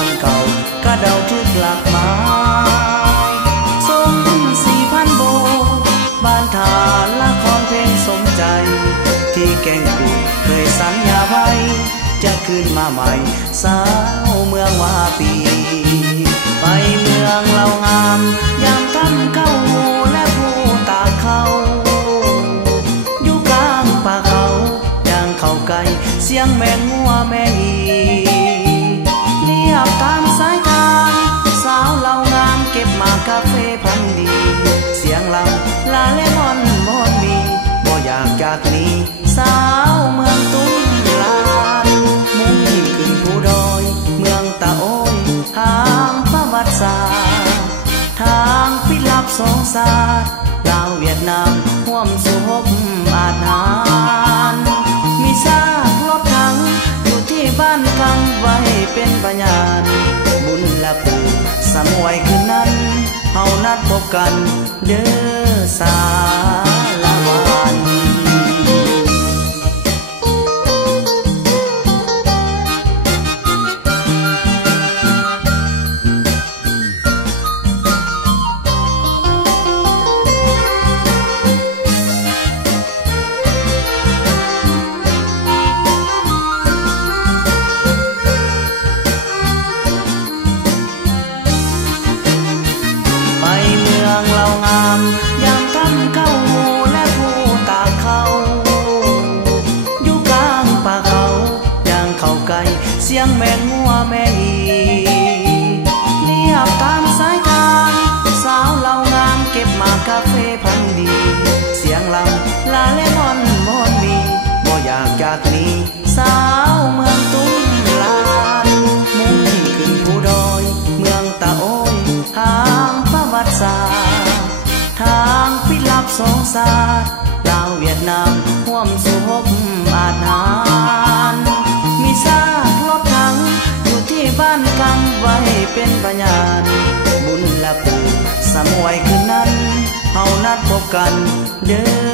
อนเก่ากระเดาทึกหลักไม้สม4,000 โบบ้านทาละครเพลงสมใจที่แก่งกูเคยสัญญาไว้จะคืนมาใหม่สาวเมืองวาปีไปเมืองเล่างามยามทำเข้าและผู้ตากเขาอยู่กลางป่าเขาย่างเข้าไกลเสียงแมงงัวแมงอีเรียบตามสายทางสาวเล่างามเก็บมากาเฟพันดีเสียงลำลาเลมอนมอนมีบ่อยากจากนี้สาวเมืองตุ้มลานมุ่งขึ้นภูดอยเมืองตาโอยทางประวัติศาสตร์ทางพิลับสงสารลาวเวียดนามห่วมสุพบอาจหารมีซากรถถังอยู่ที่บ้านพังไว้เป็นพยานบุญละปูสมวยคืนนั้นเฮานัดพบกันเด้อสาละวันยามทำเข้าและผู้ตากเขาอยู่กลางป่าเขาย่างเข้าไกลเสียงแมงงัวแมงอีเรียบตามสายทางสาวเหล่างามเก็บมากาเฟพันดีเสียงลำลาเลมอนมอนมีบ่อยากจากนี้สาวเมืองตุ้มลานมุ่งขึ้นภูดอยเมืองตาโอยทางประวัติศาสตร์ทางพิลับสงสารลาวเวียดนามห่วมสุพบอาจหารมีซากรถถังอยู่ที่บ้านพังไว้เป็นพยานบุญละปูสมวยคืนนั้นเฮานัดพบกันเด้อ